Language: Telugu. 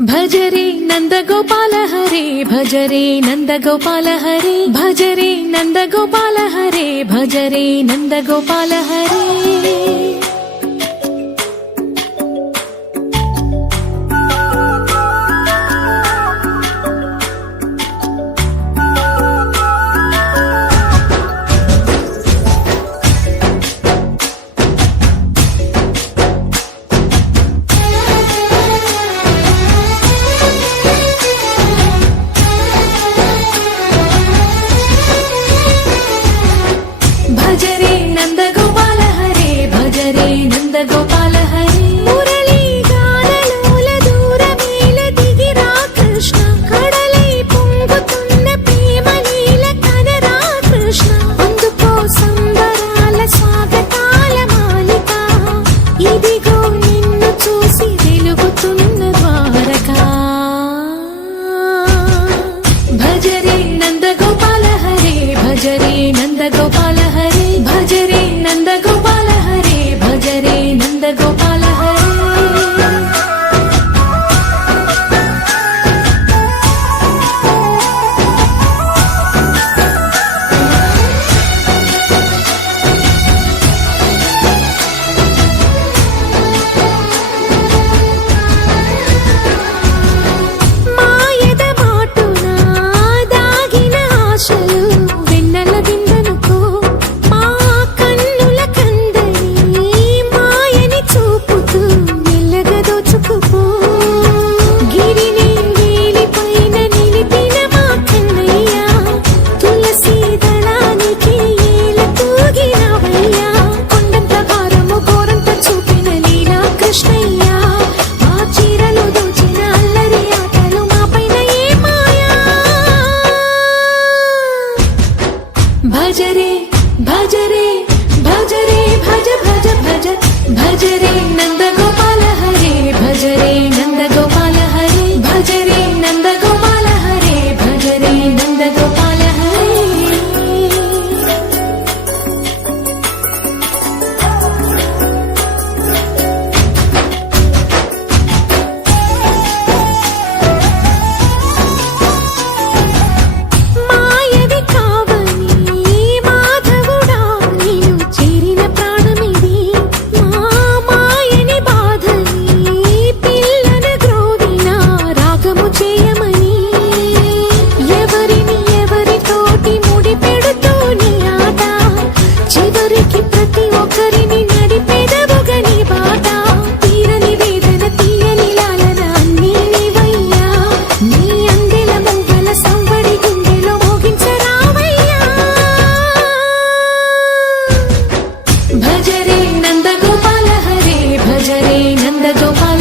భజరే నందగోపాల హరే భజరే నందగోపాల హరే భజరే నందగోపాల హరే భజరే నందగోపాల హరే భజరే నందగోపాల హరే భజరే నందగోపాల హరే మురళీ గానలోల దూరమేల దిగిరా కృష్ణ కడలై పొంగుతున్న ప్రేమ లీల కనరా కృష్ణ అందుకో సంబరాల స్వాగతాల మాలిక ఇదిగో నిన్ను చూసి వెలుగుతున్న ద్వారకా భజరే నందగోపాల హరే భజరే నందగోపాల హరే భజరే నందగోపాల హరే భజరే నందగోపాల హరే మాయద మాటున దాగిన ఆశలు వెన్నెల విందనుకో మా కన్నుల కందని మాయని చూపుతూ మెల్లగా దోచుకుపో గిరిని వేలిపైన నిలిపిన మా కన్నయ్య తులసి దళానికి ఏల తూగినవయ్యా కొండంత భారము గోరంత చూపిన లీలా కృష్ణయ్య మా చీరలు దోచిన అల్లరి ఆటలు మా పైన ఏ మాయా భజరే భజరే భజరే భజ భజ భజ భజరే నందగోపాల హరే భజరే నందగోపాల హరే భజరే నందగోపాల హరే భజరే నందగోపాల హరే మాయవి కావని మాధవుడా నీవు చేరిన ప్రాణమిది మా మాయని బాధని పిల్లన గ్రోవిన రాగము చేయమని ఎవరిని ఎవరితోటి ముడి పెడుతూ నీ ఆట చివరికి ప్రతి ఒక్కరిని నడిపెదవుగని బాట తీరని వేదన తీయని లాలన అన్నీ నీవయ్యా నీ అందెల మువ్వల సంవడి గుండెలో మోగించరావయ్యా భజరే నందగోపాల హరే భజరే నందగోపాల